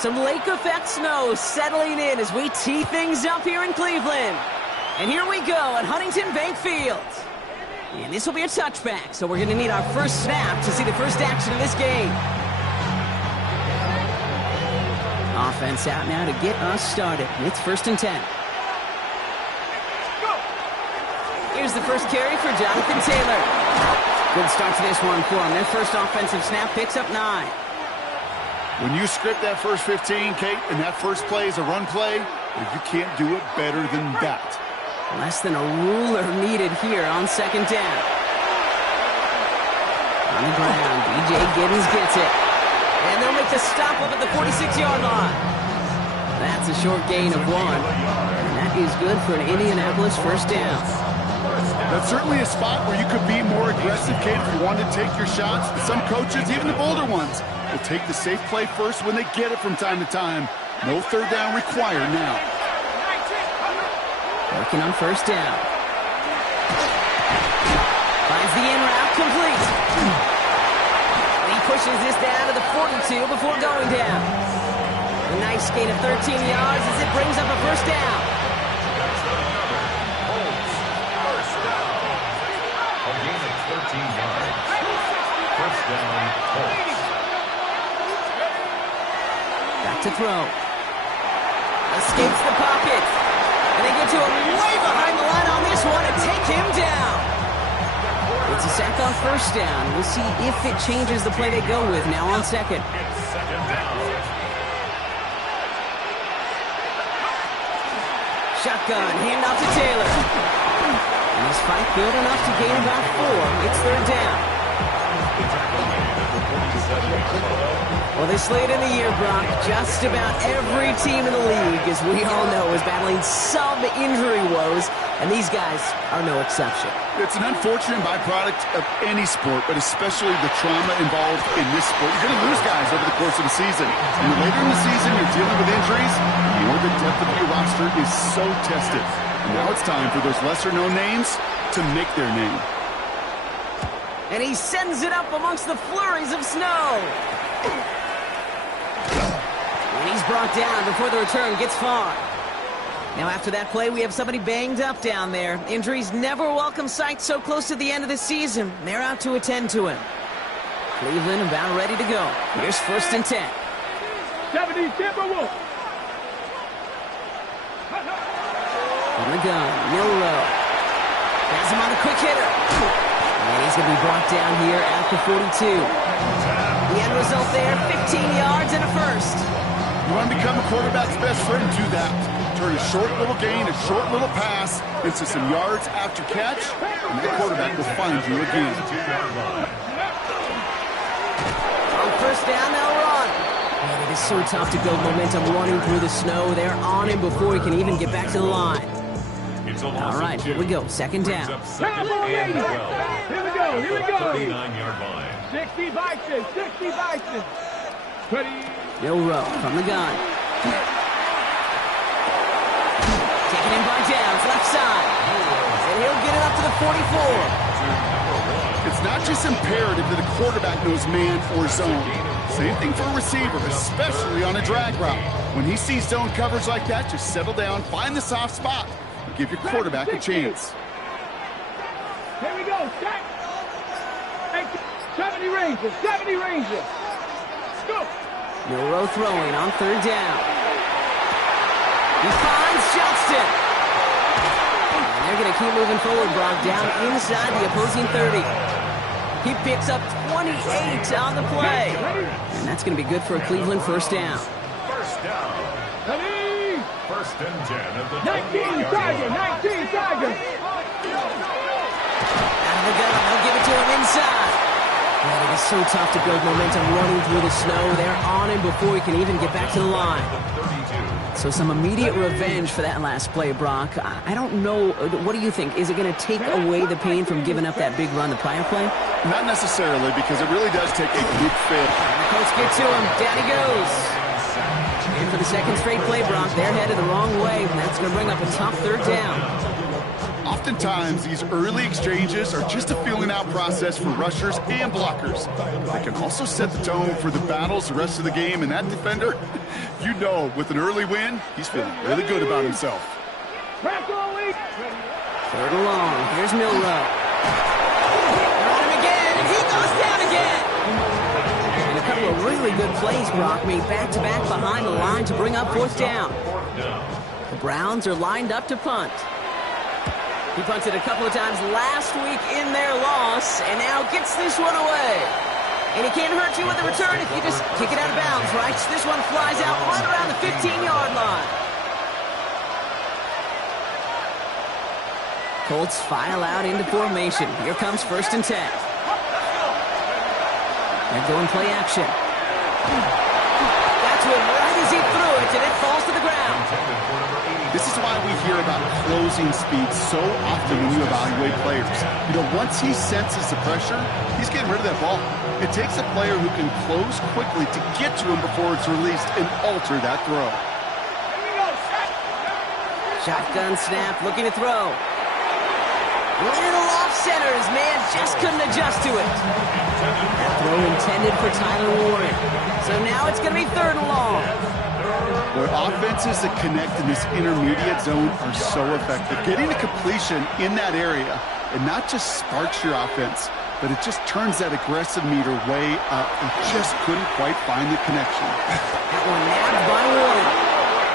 Some lake effect snow settling in as we tee things up here in Cleveland. And here we go at Huntington Bank Field. And this will be a touchback, so we're going to need our first snap to see the first action of this game. Offense out now to get us started. It's 1st and 10. Here's the first carry for Jonathan Taylor. Good start to this one for him. Their first offensive snap picks up 9. When you script that first 15, Kate, and that first play is a run play, you can't do it better than that. Less than a ruler needed here on 2nd down. On the ground, B.J. Giddens gets it. And they'll make the stop up at the 46-yard line. That's a short gain of 1. And that is good for an Indianapolis first down. That's certainly a spot where you could be more aggressive, Kate, if you wanted to take your shots. But some coaches, even the bolder ones, will take the safe play first when they get it from time to time. No 3rd down required now. Working on 1st down. Finds the in route complete. And he pushes this down to the 42 before going down. A nice gain of 13 yards as it brings up a 1st down. A gain of 13 yards. 1st down, Colts. Back to throw. Escapes the pocket. And they get to him way behind the line on this one and take him down. It's a sack on 1st down. We'll see if it changes the play they go with now on 2nd. It's 2nd down. Shotgun, hand off to Taylor. And his fight good enough to gain about 4. It's 3rd down. Well, this late in the year, Brock, just about every team in the league, as we all know, is battling some injury woes, and these guys are no exception. It's an unfortunate byproduct of any sport, but especially the trauma involved in this sport. You're going to lose guys over the course of the season. And the later in the season you're dealing with injuries, the more the depth of your roster is so tested. And now it's time for those lesser-known names to make their name. And he sends it up amongst the flurries of snow. And he's brought down before the return gets far. Now after that play, we have somebody banged up down there. Injuries never a welcome sight so close to the end of the season. They're out to attend to him. Cleveland about ready to go. Here's 1st and 10. 70 Timberwolves. On the gun, Milrow. Has him on a quick hitter. And he's going to be brought down here at the 42. The end result there, 15 yards and a 1st. You want to become a quarterback's best friend, do that. Turn a short little gain, a short little pass into some yards after catch, and the quarterback will find you again. On 1st down, they'll run. Man, it is so tough to build momentum running through the snow. They're on him before he can even get back to the line. All right, here we go. 2nd down. Here we go. 39-yard line. 60 Bison. 60 Bison. Milrow from the gun. Taking him by downs, left side. And he'll get it up to the 44. It's not just imperative that a quarterback knows man or zone. Same thing for a receiver, especially on a drag route. When he sees zone coverage like that, just settle down, find the soft spot, and give your quarterback a chance. Here we go. 70 Rangers. 70 Rangers. Go. Milrow throwing on 3rd down. He finds Johnston. And they're going to keep moving forward, Brock, down inside the opposing 30. He picks up 28 on the play. And that's going to be good for a Cleveland 1st down. 1st down. 1st and 10 at the 19 Tiger. 19 Tiger. Out of the gun, they'll give it to him inside. Man, it is so tough to build momentum running through the snow. They're on him before he can even get back to the line. So some immediate revenge for that last play, Brock. I don't know. What do you think? Is it going to take away the pain from giving up that big run the prior play? Not necessarily, because it really does take a big fail. The Colts get to him. Down he goes. And for the 2nd straight play, Brock, they're headed the wrong way. And that's going to bring up a tough 3rd down. Oftentimes, these early exchanges are just a feeling-out process for rushers and blockers. They can also set the tone for the battles the rest of the game, and that defender, you know, with an early win, he's feeling really good about himself. Third and long. Here's Milrow. They're on him again, and he goes down again. And a couple of really good plays, Brock, made back-to-back behind the line to bring up fourth down. The Browns are lined up to punt. He punted a couple of times last week in their loss, and now gets this one away. And he can't hurt you with the return if you just kick it out of bounds, right? So this one flies out right around the 15-yard line. Colts file out into formation. Here comes 1st and 10. They're going play action. That's one right as he threw it, and it falls to the ground. This is why we hear about closing speed so often when you evaluate players. You know, once he senses the pressure, he's getting rid of that ball. It takes a player who can close quickly to get to him before it's released and alter that throw. Shotgun snap, looking to throw. Little off center. His man just couldn't adjust to it. That throw intended for Tyler Warren. So now it's going to be 3rd and long. Boy, offenses that connect in this intermediate zone are so effective. Getting a completion in that area, and not just sparks your offense, but it just turns that aggressive meter way up. It just couldn't quite find the connection. That one nabbed by Warren.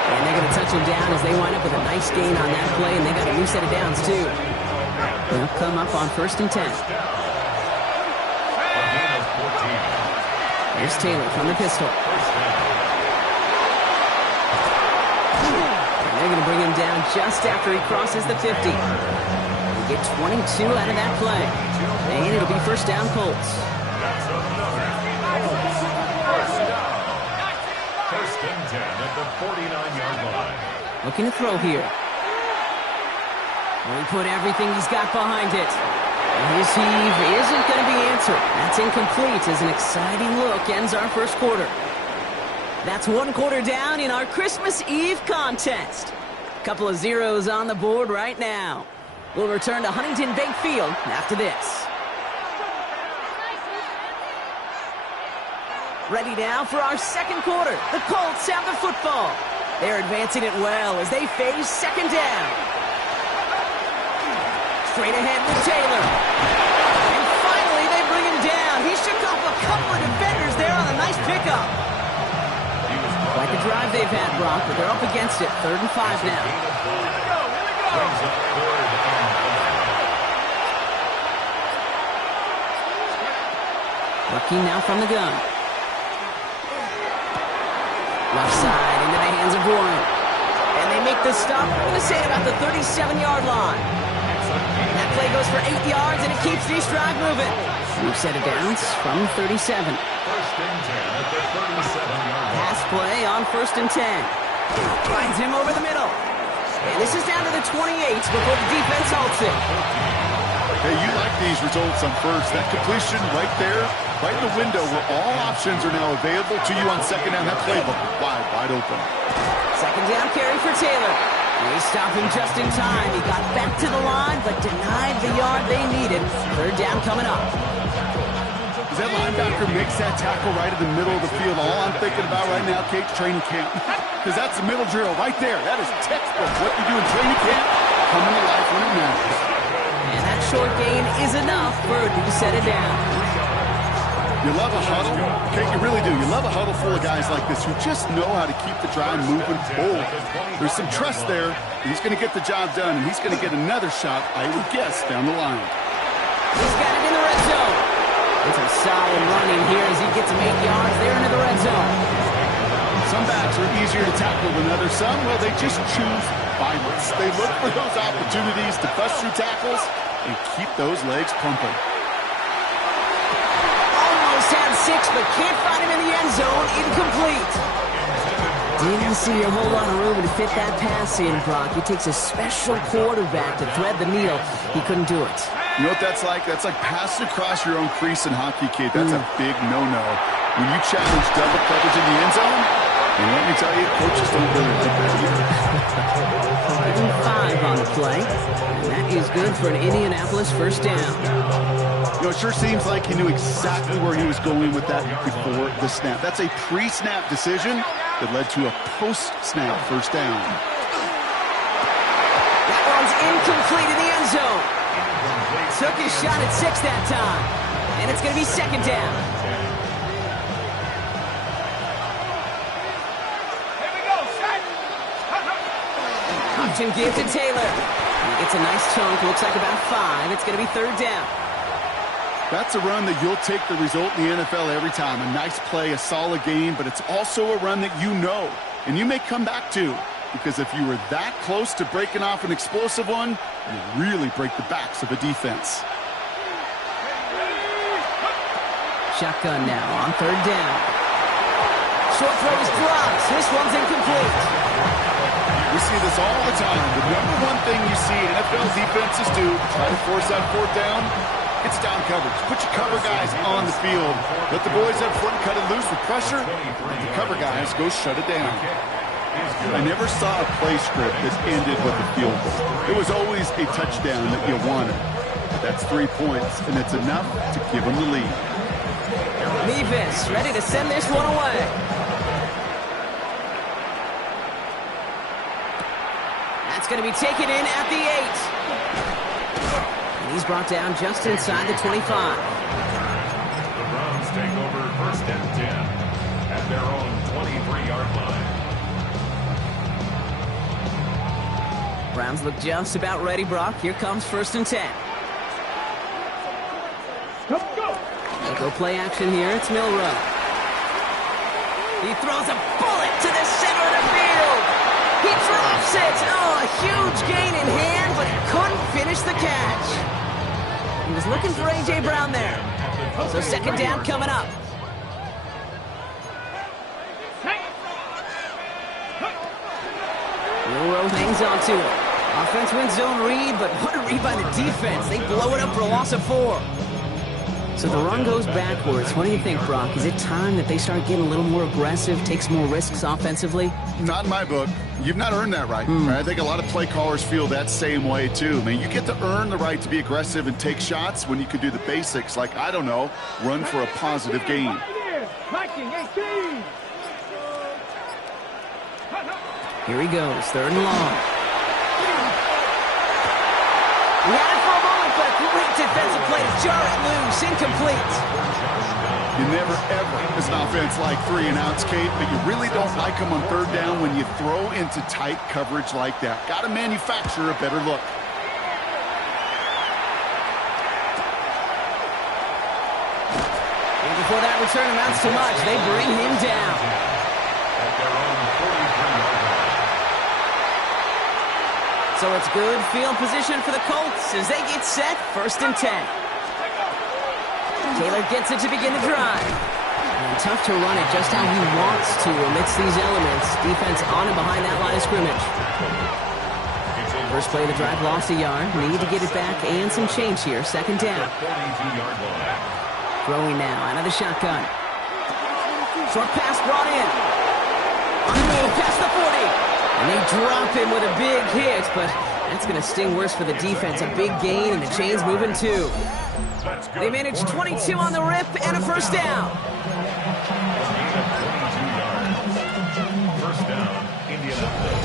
And they're going to touch him down as they wind up with a nice gain on that play, and they got a new set of downs, too. They'll come up on 1st and 10. Here's Taylor from the pistol. And they're going to bring him down just after he crosses the 50. They get 22 out of that play. And it'll be 1st down Colts. 1st and 10 at the 49-yard line. Looking to throw here. Well, he put everything he's got behind it. And his heave isn't going to be answered. That's incomplete as an exciting look ends our 1st quarter. That's 1 quarter down in our Christmas Eve contest. Couple of zeros on the board right now. We'll return to Huntington Bank Field after this. Ready now for our 2nd quarter. The Colts have the football. They're advancing it well as they face 2nd down. Straight ahead with Taylor. And finally, they bring him down. He shook off a couple of defenders there on a nice pickup. Quite the drive they've had, Brock, but they're up against it. 3rd and 5 now. Working now from the gun. Left side into the hands of Warren. And they make the stop, I'm going to say about the 37-yard line. That play goes for 8 yards, and it keeps this drive moving. New set of downs from 37. 1st and 10 at the 37-yard line. Pass play on 1st and 10. Finds him over the middle. And this is down to the 28 before the defense halts it. Hey, you like these results on 1st. That completion right there, right in the window where all options are now available to you on 2nd down. That playbook wide open. 2nd down carry for Taylor. They stop him just in time. He got back to the line, but denied the yard they needed. 3rd down coming up. As that linebacker makes that tackle right in the middle of the field, all I'm thinking about right now, Kate, training camp. Because that's the middle drill right there. That is textbook. What you do in training camp, coming to life when it matters. And that short gain is enough for a new set of downs. You love a huddle. Okay, you really do. You love a huddle full of guys like this who just know how to keep the drive moving forward. There's some trust there. He's going to get the job done, and he's going to get another shot, I would guess, down the line. He's got it in the red zone. And some solid running here as he gets him 8 yards there into the red zone. Some backs are easier to tackle than others. Some, well, they just choose violence. They look for those opportunities to bust through tackles and keep those legs pumping. Had 6, but can't find him in the end zone. Incomplete. Didn't see a whole lot of room to fit that pass in, Brock. It takes a special quarterback to thread the needle. He couldn't do it. You know what that's like? That's like passing across your own crease in hockey, kid. That's a big no-no. When you challenge double coverage in the end zone, and let me tell you, coaches don't really like that either. 5 on the play. And that that is good for an Indianapolis first down. You know, it sure seems like he knew exactly where he was going with that before the snap. That's a pre-snap decision that led to a post-snap first down. That one's incomplete in the end zone. Took his shot at 6 that time. And it's going to be second down. Here we go, set. Option give to Taylor. He gets a nice chunk, looks like about 5. It's going to be third down. That's a run that you'll take the result in the NFL every time. A nice play, a solid game, but it's also a run that you know and you may come back to, because if you were that close to breaking off an explosive one, you really break the backs of a defense. Shotgun now on third down. Short throw is dropped. This one's incomplete. We see this all the time. The number one thing you see NFL defenses do, try to force that fourth down, it's down coverage. Put your cover guys on the field. Let the boys up front cut it loose with pressure. Let the cover guys go shut it down. I never saw a play script that ended with a field goal. It was always a touchdown that you wanted. That's 3 points, and it's enough to give them the lead. Mevis ready to send this one away. That's going to be taken in at the 8. And he's brought down just inside the 25. The Browns take over first and 10 at their own 23-yard line. Browns look just about ready, Brock. Here comes first and 10. Let's go. They'll go play action here. It's Milrow. He throws a bullet to the center of the field. He drops it. Oh, a huge gain in hand, but he couldn't finish the catch. He was looking for A.J. Brown there. So second down coming up. Milrow hangs on to it. Offense wins zone read, but what a read by the defense. They blow it up for a loss of 4. So the run goes backwards. What do you think, Brock? Is it time that they start getting a little more aggressive, take some more risks offensively? Not in my book. You've not earned that right. I think a lot of play callers feel that same way, too. I mean, you get to earn the right to be aggressive and take shots when you can do the basics, like, I don't know, run for a positive gain. Viking 18. Here he goes, third and long. He had it for a moment, but a great defensive play to jar it loose, incomplete. You never, ever, as an offense, like 3-and-outs, Kate, but you really don't like them on third down when you throw into tight coverage like that. Got to manufacture a better look. And before that return amounts to much, they bring him down. At their own 43-yard line. So it's good field position for the Colts as they get set, first and 10. Taylor gets it to begin the drive. And tough to run it just how he wants to amidst these elements. Defense on and behind that line of scrimmage. First play of the drive lost a yard. Need to get it back and some change here. Second down. 42-yard line. Throwing now out of the shotgun. Short pass brought in. On the move past the 40. And they drop him with a big hit, but that's going to sting worse for the defense. A big gain, and the chain's moving too. They managed 22 on the rip and a first down. First down, Indianapolis.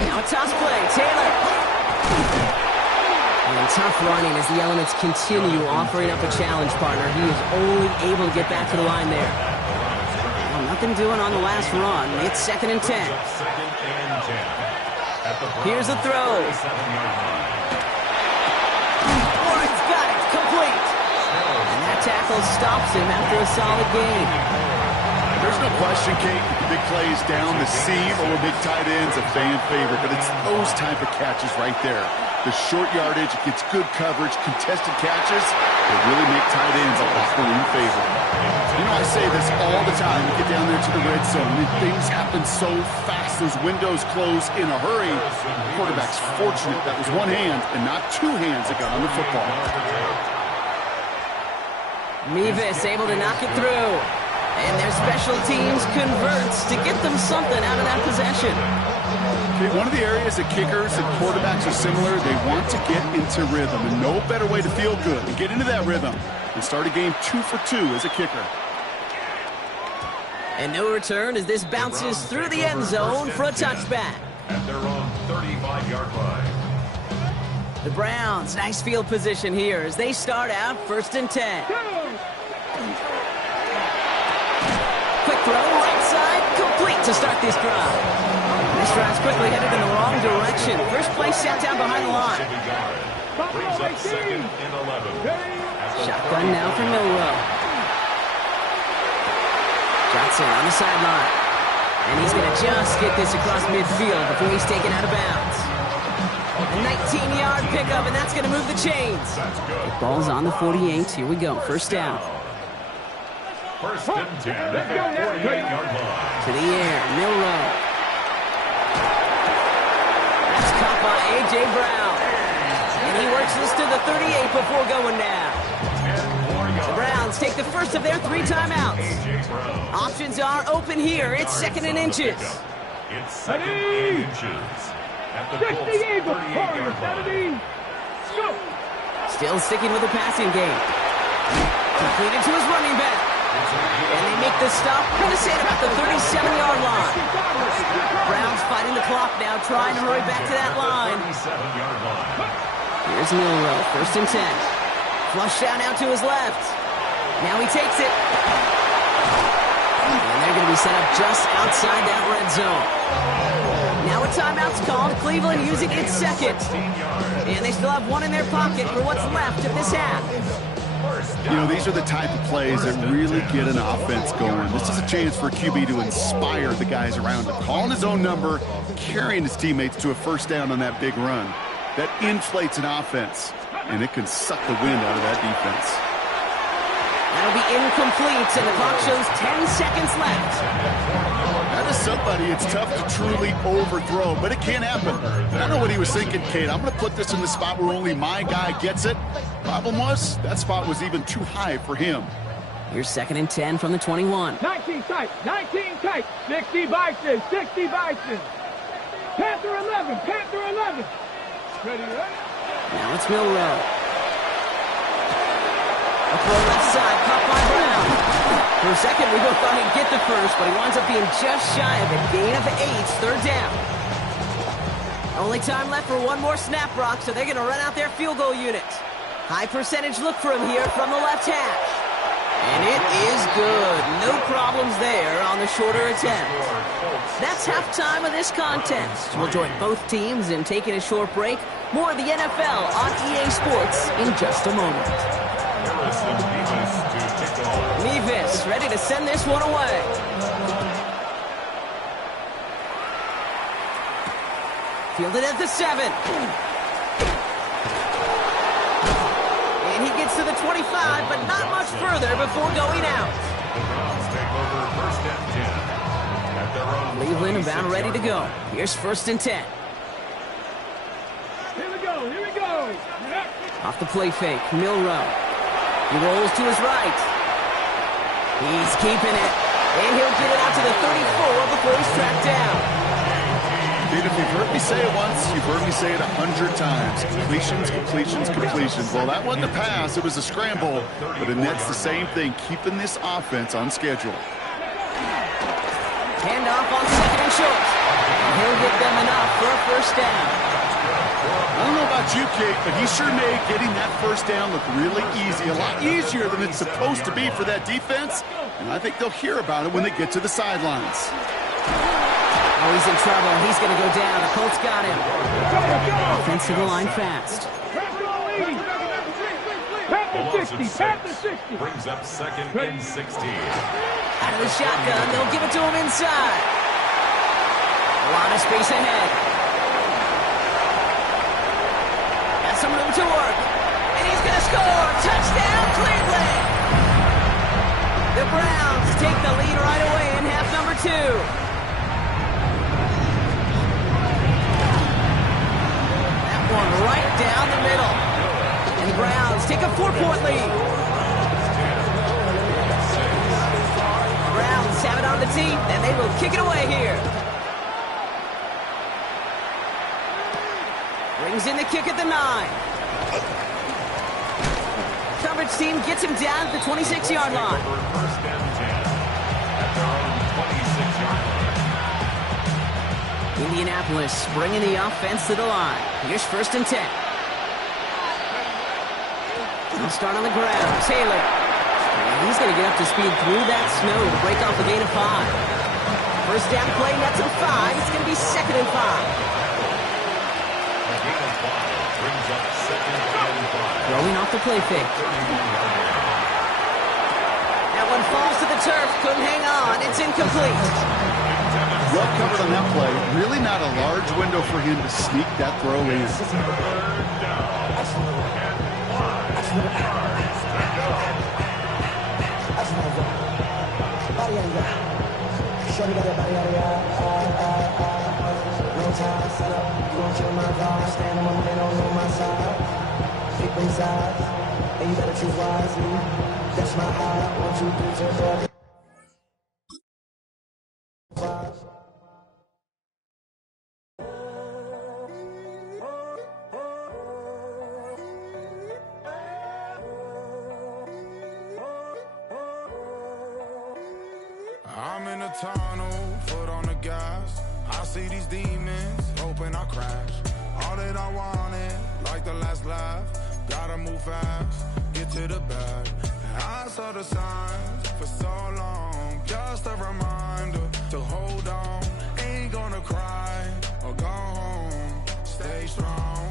Now a toss play, Taylor. And tough running as the elements continue offering up a challenge partner. He is only able to get back to the line there. Well, nothing doing on the last run. It's second and 10. Here's the throw. Warren's got it, complete. And that tackle stops him after a solid gain. There's no question, Kate, the big plays down the seam or big tight ends, a fan favorite, but it's those type of catches right there The short yardage, it gets good coverage, contested catches. They really make tight ends a locker room favorite. You know, I say this all the time. You get down there to the red zone, and things happen so fast. Those windows close in a hurry. The quarterback's fortunate that was one hand and not two hands that got on the football. Mevis able to knock it through. And their special teams converts to get them something out of that possession. Okay, one of the areas that kickers and quarterbacks are similar, they want to get into rhythm. And no better way to feel good and get into that rhythm and start a game 2 for 2 as a kicker. And no return as this bounces through the end zone for a touchback. At their own 35-yard line. The Browns, nice field position here as they start out 1st and 10. Quick throw, right side, complete to start this drive. This drive's quickly headed in the wrong direction. First play set down behind the line. Brings up 2nd and 11. Shotgun now for Milrow. Johnson on the sideline. And he's going to just get this across midfield before he's taken out of bounds. A 19-yard pickup, and that's going to move the chains. The ball's on the 48. Here we go. First down. 1st and 10 at the 48-yard line. To the air, Milrow. That's caught by A.J. Brown. And he works this to the 38 before going down. The Browns take the first of their 3 timeouts. Options are open here. It's 2nd and inches. It's 2nd and inches. At the Colts 38-yard line. Still sticking with the passing game. Completed to his running back. And they make the stop, going to say about the 37-yard line. Browns fighting the clock now, trying to hurry back to that line. Here's Milrow, 1st and 10. Flush down out to his left. Now he takes it. And they're going to be set up just outside that red zone. Now a timeout's called. Cleveland using its 2nd. And they still have 1 in their pocket for what's left of this half. You know, these are the type of plays that really get an offense going. This is a chance for a QB to inspire the guys around him. Calling his own number, carrying his teammates to a first down on that big run. That inflates an offense, and it can suck the wind out of that defense. That'll be incomplete, and the clock shows 10 seconds left. That is somebody it's tough to truly overthrow, but it can happen. I don't know what he was thinking, Kate. I'm going to put this in the spot where only my guy gets it. Problem was, that spot was even too high for him. Here's 2nd and 10 from the 21. 19 tight, 19 tight. 60 Bison, 60 Bison. Panther 11, Panther 11. Ready, right? Now it's Milrow. A throw left side, caught by Brown. For a second, we both thought he'd get the first, but he winds up being just shy of a gain of 8, 3rd down. Only time left for one more snap, Brock, so they're going to run out their field goal unit. High percentage look for him here from the left hash. And it is good. No problems there on the shorter attempt. That's halftime of this contest. We'll join both teams in taking a short break. More of the NFL on EA Sports in just a moment. Mevis ready to send this one away. Fielded at the 7. And he gets to the 25, but not much further before going out. The Browns take over 1st and 10. At their own Cleveland about ready to go. Here's 1st and 10. Here we go, here we go. Off the play fake, Milrow. He rolls to his right. He's keeping it. And he'll get it out to the 34 before he's tracked down. Dude, if you've heard me say it once, you've heard me say it 100 times. Completions, completions, completions. Well, that wasn't a pass. It was a scramble. But the net's the same thing, keeping this offense on schedule. Handoff on 2nd and short. And he'll get them enough for a first down. I don't know about you, Kate, but he sure made getting that first down look really easy. A lot easier than it's supposed to be for that defense. And I think they'll hear about it when they get to the sidelines. Oh, he's in trouble. He's going to go down. The Colts got him. Offensive line fast. Panther 60, Panther 60. Brings up 2nd and 16. Out of the shotgun, they'll give it to him inside. A lot of space ahead. score! Touchdown, Cleveland! The Browns take the lead right away in half number 2. That one right down the middle. And the Browns take a 4-point lead. Browns have it on the tee, and they will kick it away here. Brings in the kick at the 9. Coverage team gets him down at the 26-yard line. First and 10 at their own 26-yard line. Indianapolis bringing the offense to the line. Here's first and 10. He'll start on the ground. Taylor. He's going to get up to speed through that snow to break off a gain of 5. First down play, nets him 5. It's going to be 2nd and 5. A gain of 5 brings up 2nd and 5. Throwing off the play fake. That one falls to the turf. Couldn't hang on. It's incomplete. Well covered on that play. Really not a large window for him to sneak that throw in. I'm in a tunnel, foot on the gas. I see these demons, hoping I crash. All that I wanted, like the last laugh. Gotta move fast, get to the bag. I saw the signs for so long, just a reminder to hold on. Ain't gonna cry or go home, stay strong,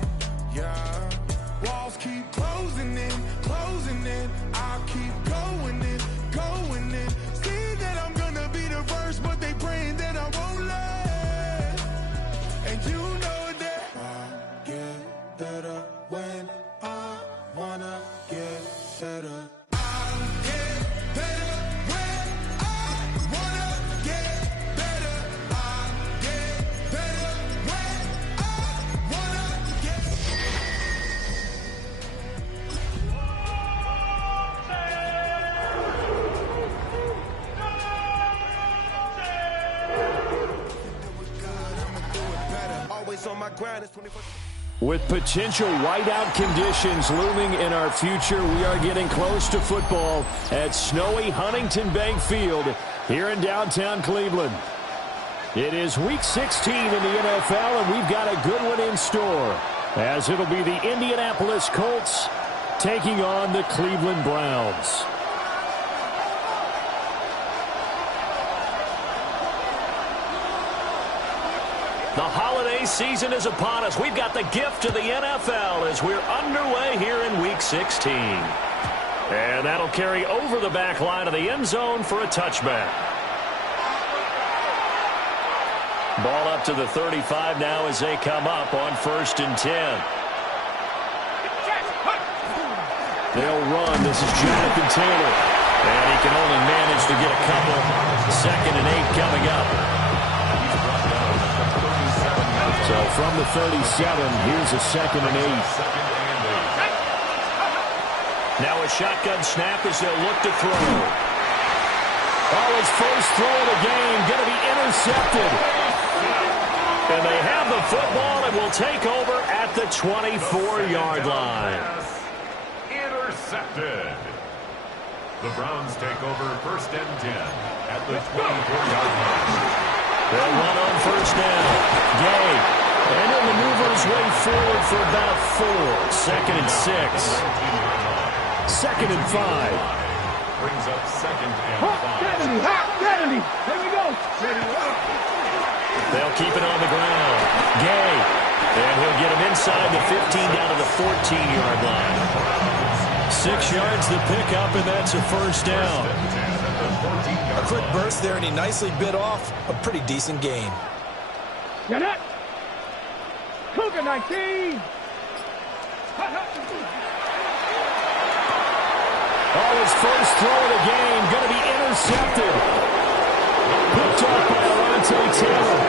yeah. Walls keep closing in, I keep going in, going in. See that I'm gonna be the first, but they praying that I won't let. And you know that I get better when I wanna get better. I get better when I wanna get better. I get better when I wanna get always on my grind. It's 24. With potential whiteout conditions looming in our future, we are getting close to football at snowy Huntington Bank Field here in downtown Cleveland. It is Week 16 in the NFL, and we've got a good one in store, as it'll be the Indianapolis Colts taking on the Cleveland Browns. The holiday season is upon us. We've got the gift of the NFL as we're underway here in Week 16. And that'll carry over the back line of the end zone for a touchback. Ball up to the 35 now as they come up on 1st and 10. They'll run. This is Jonathan Taylor. And he can only manage to get a couple. 2nd and 8 coming up. So from the 37, here's a 2nd and 8. Now a shotgun snap as they'll look to throw. Oh, his first throw of the game going to be intercepted. And they have the football and will take over at the 24-yard line. Intercepted. The Browns take over 1st and 10 at the 24-yard line. They'll run on 1st down. Gay. And he'll maneuver his way forward for about 4. 2nd and 6. 2nd and 5. Brings up 2nd and 5. Kennedy. There we go. They'll keep it on the ground. Gay. And he'll get him inside the 15 down to the 14-yard line. 6 yards the pickup, and that's a 1st down. A quick burst there, and he nicely bit off a pretty decent gain. Get it. Cougar 19. Oh, his first throw of the game going to be intercepted. Picked off by Alontae Taylor.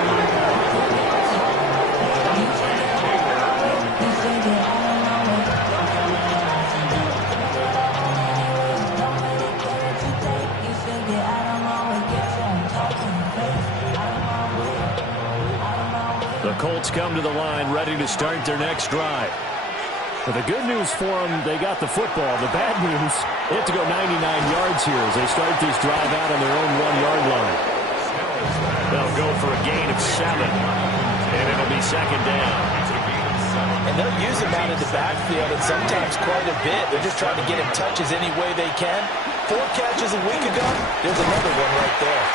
The Colts come to the line ready to start their next drive. But the good news for them, they got the football. The bad news, they have to go 99 yards here as they start this drive out on their own 1-yard line. They'll go for a gain of 7, and it'll be second down. And they'll use him out of the backfield, and sometimes quite a bit. They're just trying to get him touches any way they can. 4 catches a week ago, there's another one right there.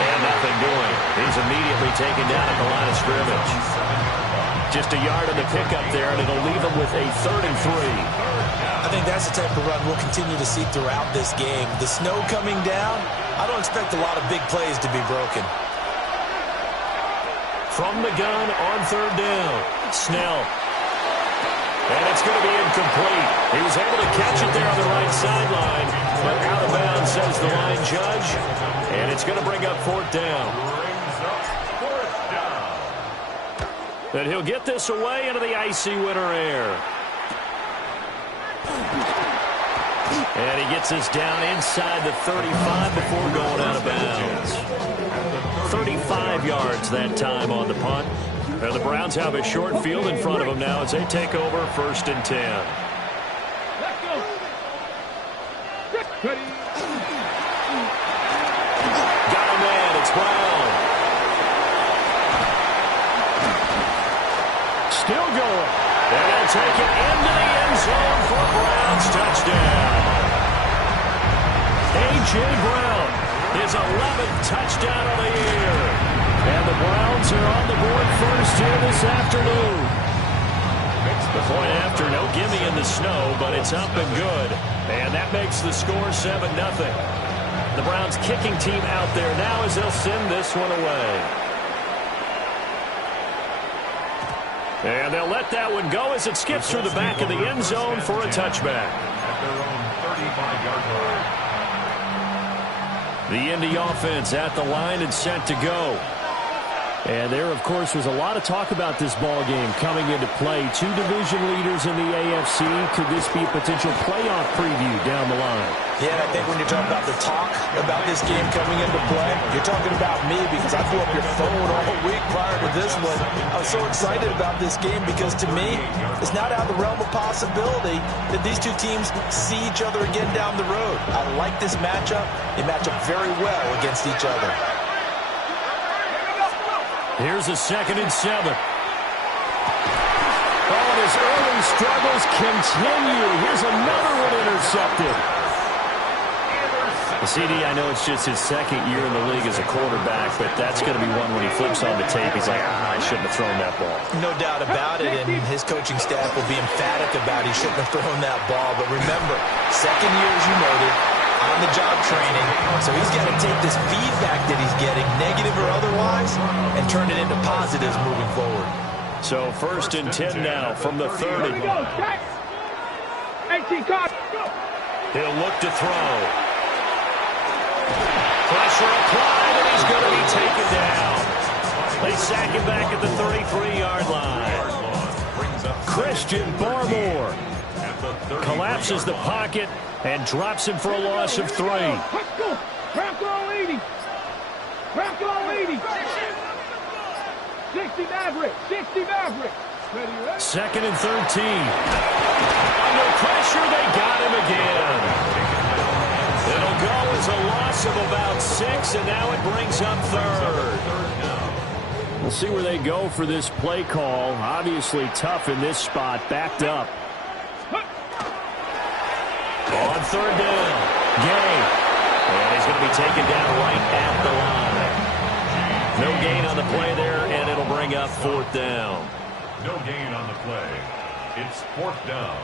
And nothing doing. He's immediately taken down at the line of scrimmage. Just a yard on the pickup there, and it'll leave him with a 3rd and 3. I think that's the type of run we'll continue to see throughout this game. The snow coming down, I don't expect a lot of big plays to be broken. From the gun on 3rd down, Snell. And it's going to be incomplete. He was able to catch it there on the right sideline, but out of bounds, says the line judge. And it's going to bring up 4th down. But he'll get this away into the icy winter air. And he gets this down inside the 35 before going out of bounds. 35 yards that time on the punt. And the Browns have a short field in front of them now as they take over 1st and 10. Let's go. Ready. Got a man. It's Brown. Still going. And they'll take it into the end zone for Brown's touchdown. A.J. Brown, his 11th touchdown of the year. And the Browns are on the board first here this afternoon. The point after, no gimme in the snow, but it's up and good. And that makes the score 7-0. The Browns kicking team out there now as they'll send this one away. And they'll let that one go as it skips through the back of the end zone for a touchback. At their own 35-yard line. The Indy offense at the line and set to go. And there, of course, was a lot of talk about this ball game coming into play. 2 division leaders in the AFC. Could this be a potential playoff preview down the line? Yeah, I think when you're talking about the talk about this game coming into play, you're talking about me because I blew up your phone all week prior to this one. I was so excited about this game because to me, it's not out of the realm of possibility that these two teams see each other again down the road. I like this matchup. They match up very well against each other. Here's a 2nd and 7. Oh, and his early struggles continue. Here's another one intercepted. CD, I know it's just his 2nd year in the league as a quarterback, but that's going to be one when he flips on the tape. He's like, I shouldn't have thrown that ball. No doubt about it, and his coaching staff will be emphatic about he shouldn't have thrown that ball. But remember, 2nd year, as you noted, on-the-job training, so he's got to take this feedback that he's getting, negative or otherwise, and turn it into positives moving forward. So 1st and 10 now from the 30. Here we go. 18 cards. He'll look to throw. Pressure applied, and he's going to be taken down. They sack him back at the 33-yard line. Christian Barmore collapses the pocket and drops him for a loss of 3. Let's go. Crack all 80. Crack all 80. 60 Maverick. 60 Maverick. Ready, ready? 2nd and 13. Under pressure, they got him again. It'll go as a loss of about 6, and now it brings up 3rd. We'll see where they go for this play call. Obviously tough in this spot, backed up. On 3rd down, Gay. And he's going to be taken down right at the line. No gain on the play there, and it'll bring up 4th down. No gain on the play. It's 4th down.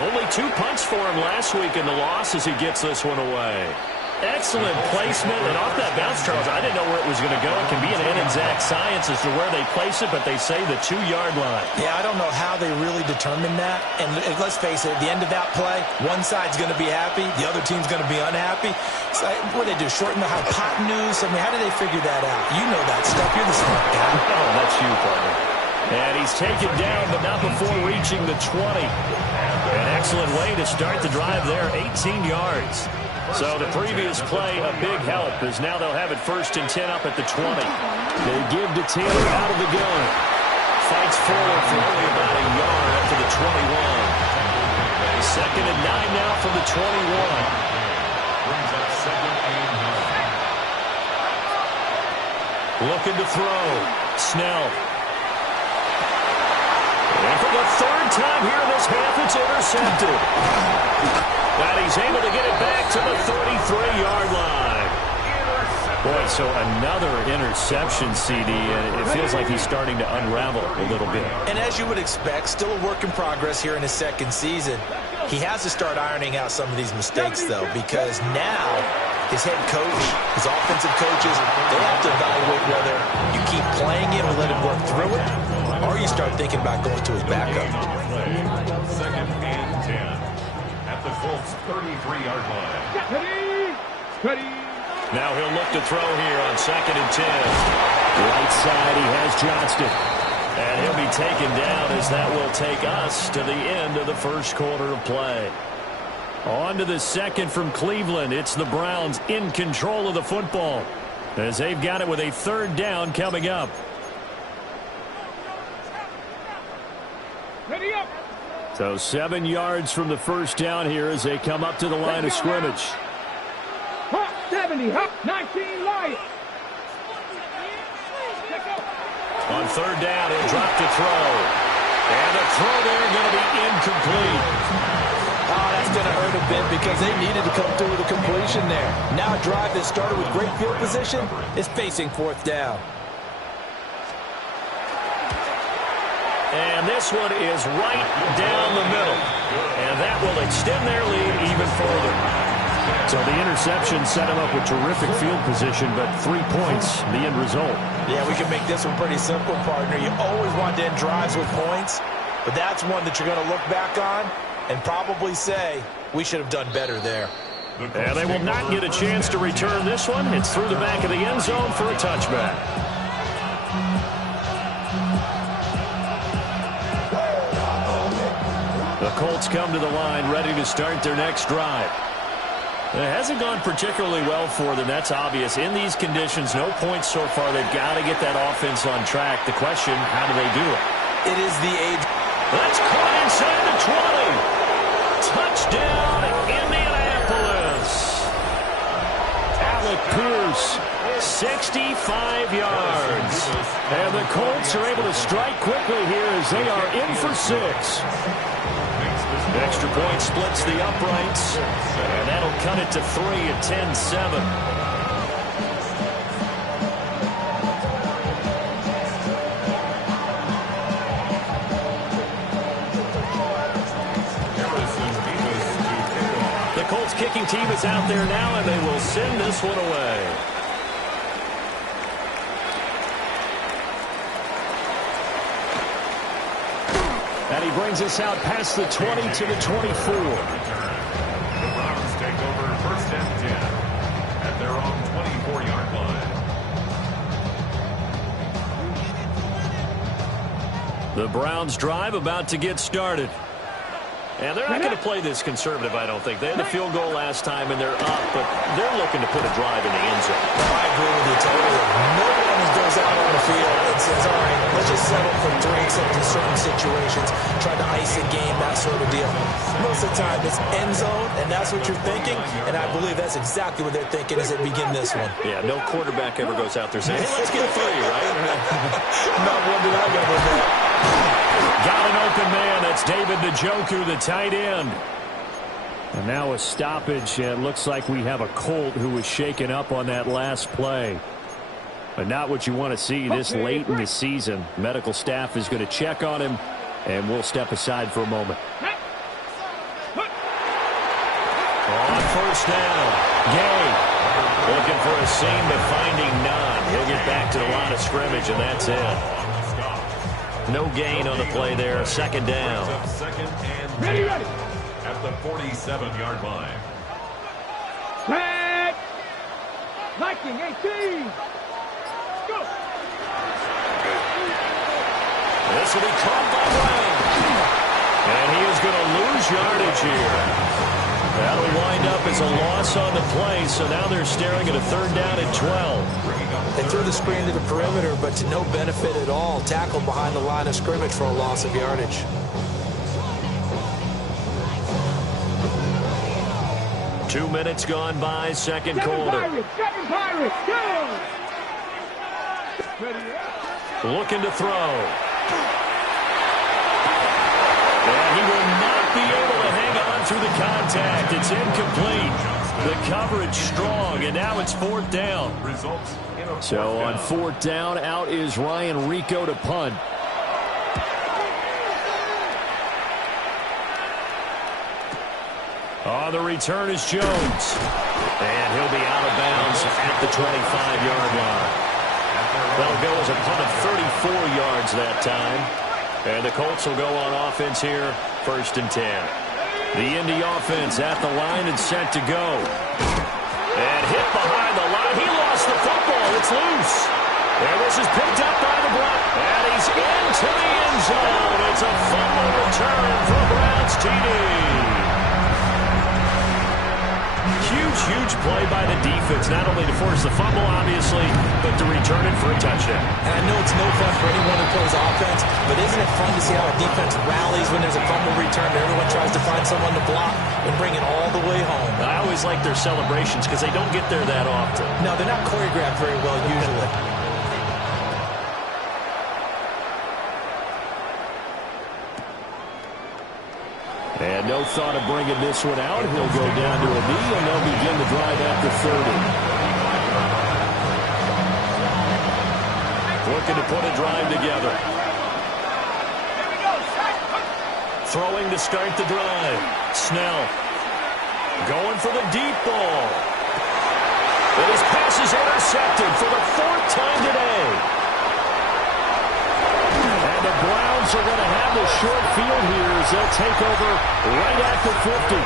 Only 2 punts for him last week in the loss as he gets this one away. Excellent placement, and off that bounce, Charles, I didn't know where it was going to go. It can be an inexact science as to where they place it, but they say the 2-yard line. Yeah, I don't know how they really determined that. And let's face it, at the end of that play, one side's going to be happy, the other team's going to be unhappy. So what do they do, shorten the hypotenuse? I mean, how do they figure that out? You know that stuff. You're the smart guy. Oh, that's you, partner. And he's taken down, but not before reaching the 20. An excellent way to start the drive there, 18 yards. So the previous play, a big help, as now they'll have it 1st and 10 up at the 20. They give to Taylor out of the gun. Fights forward for only about a yard up to the 21. 2nd and 9 now from the 21. Brings up 2nd and 9. Looking to throw. Snell. And for the 3rd time here in this half, it's intercepted. And he's able to get it back to the 33-yard line. Boy, so another interception, CD, and it feels like he's starting to unravel a little bit. And as you would expect, still a work in progress here in his 2nd season. He has to start ironing out some of these mistakes, though, because now his head coach, his offensive coaches, they have to evaluate whether you keep playing him and let him work through it, or you start thinking about going to his backup. 2nd and 10. At the Colts 33-yard line. Ready. Now he'll look to throw here on 2nd and 10. Right side, he has Johnston. And he'll be taken down as that will take us to the end of the 1st quarter of play. On to the 2nd from Cleveland. It's the Browns in control of the football as they've got it with a 3rd down coming up. Ready up. So 7 yards from the 1st down here as they come up to the line of scrimmage. Hop 70, hop 19 Lions. On 3rd down, he'll drop to throw. And the throw there going to be incomplete. Oh, that's going to hurt a bit because they needed to come through with a completion there. Now a drive that started with great field position is facing 4th down. And this one is right down the middle. And that will extend their lead even further. So the interception set him up with terrific field position, but 3 points, the end result. Yeah, we can make this one pretty simple, partner. You always want to end drives with points, but that's one that you're going to look back on and probably say, we should have done better there. And they will not get a chance to return this one. It's through the back of the end zone for a touchback. The Colts come to the line ready to start their next drive. It hasn't gone particularly well for them. That's obvious. In these conditions, no points so far. They've got to get that offense on track. The question, how do they do it? It is the age. That's caught inside the 20. Touchdown, Indianapolis. Alec Pierce, 65 yards. And the Colts are able to strike quickly here as they are in for 6. Extra point splits the uprights, and that'll cut it to 3 at 10-7. The Colts kicking team is out there now, and they will send this one away. And he brings us out past the 20 to the 24. The Browns take over 1st and 10 at their own 24-yard line. The Browns drive about to get started. And they're not going to play this conservative, I don't think. They had the field goal last time, and they're up, but they're looking to put a drive in the end zone. I agree with you totally. No one goes out on the field and says, all right, let's just settle for 3 except in certain situations, try to ice a game, that sort of deal. Most of the time, it's end zone, and that's what you're thinking, and I believe that's exactly what they're thinking as they begin this one. Yeah, no quarterback ever goes out there saying, hey, let's get 3, right? Not one that I've ever met. Got an open man. That's David Njoku, the tight end. And now a stoppage. It looks like we have a Colt who was shaken up on that last play. But not what you want to see this late in the season. Medical staff is going to check on him, and we'll step aside for a moment. On first down. Gay looking for a seam, but finding none. He'll get back to the line of scrimmage, and that's it. No gain on the play there. Second down. Second and Ready. at the 47-yard line. Back. Viking 18. Go. This will be caught by Brown. And he is going to lose yardage here. That'll wind up as a loss on the play, so now they're staring at a third down and 12. They threw the screen to the perimeter, but to no benefit at all. Tackled behind the line of scrimmage for a loss of yardage. Two minutes gone by, second quarter. Second Pirates, go! Looking to throw. And he will not be able to hang on through the contact. It's incomplete. The coverage strong, and now it's fourth down. So on fourth down, out is Ryan Rico to punt. On the return is Jones. And he'll be out of bounds at the 25-yard line. That'll go as a punt of 34 yards that time. And the Colts will go on offense here, first and 10. The Indy offense at the line and set to go. And hit behind the line. He lost the football. It's loose. And this is picked up by the Browns. And he's into the end zone. It's a fumble return for Browns TD. Huge play by the defense, not only to force the fumble, obviously, but to return it for a touchdown. And I know it's no fun for anyone who plays offense, but isn't it fun to see how a defense rallies when there's a fumble return? Everyone tries to find someone to block and bring it all the way home. I always like their celebrations because they don't get there that often. No, they're not choreographed very well usually. And no thought of bringing this one out. He'll go down to a knee, and they'll begin the drive at the 30. Looking to put a drive together. Throwing to start the drive. Snell. Going for the deep ball. And his pass is intercepted for the fourth time today. And the Browns are going to have the short field here as they'll take over right at the 50.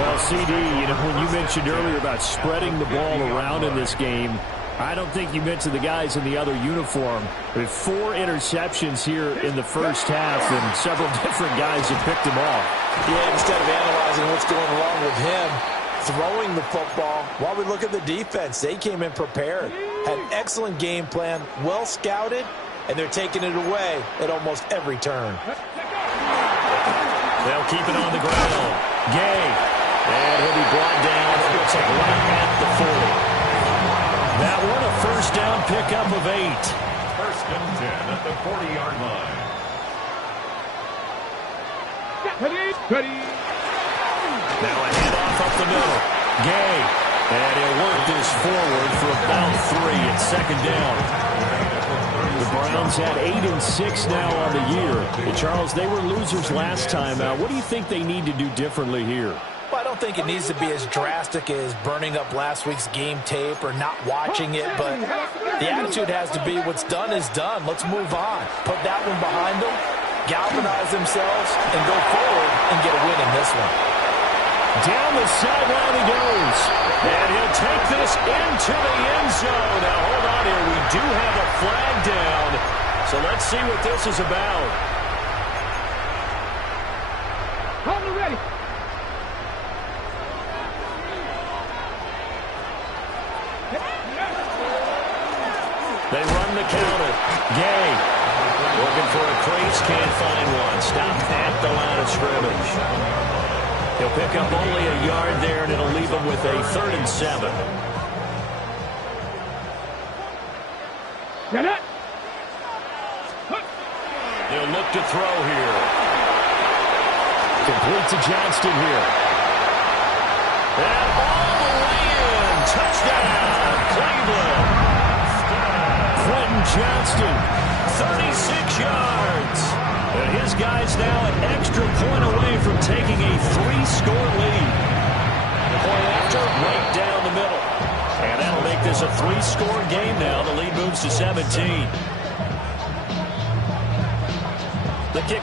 Well, CD, when you mentioned earlier about spreading the ball around in this game, I don't think you mentioned the guys in the other uniform. With 4 interceptions here in the first half, and several different guys have picked him off. Yeah, instead of analyzing what's going wrong with him, throwing the football, while we look at the defense, they came in prepared. Had an excellent game plan, well scouted, and they're taking it away at almost every turn. They'll keep it on the ground. Gay. And he'll be brought down, it looks like right at the 40. That one a first down pickup of 8. First and 10 at the 40-yard line. Ready. Now a handoff up the middle. Gay. And he'll work this forward for about 3 at second down. The Browns had 8-6 now on the year. And Charles, they were losers last time out. What do you think they need to do differently here? Well, I don't think it needs to be as drastic as burning up last week's game tape or not watching it, but the attitude has to be what's done is done. Let's move on. Put that one behind them, galvanize themselves, and go forward and get a win in this one. Down the sideline he goes. And he'll take this into the end zone. Now, hold on here. We do have a flag down. So let's see what this is about. Hold it ready. They run the counter. Gay. Looking for a crease. Can't find one. Stopped at the line of scrimmage. He'll pick up only a yard there, and it'll leave him with a 3rd and 7. Get it. They'll look to throw here. Complete to Johnston here. And all the way in. Touchdown, Cleveland. Quentin Johnston, 36 yards. And his guys now an extra point away from taking a 3-score lead. And that'll make this a 3-score game now. The lead moves to 17. The kick.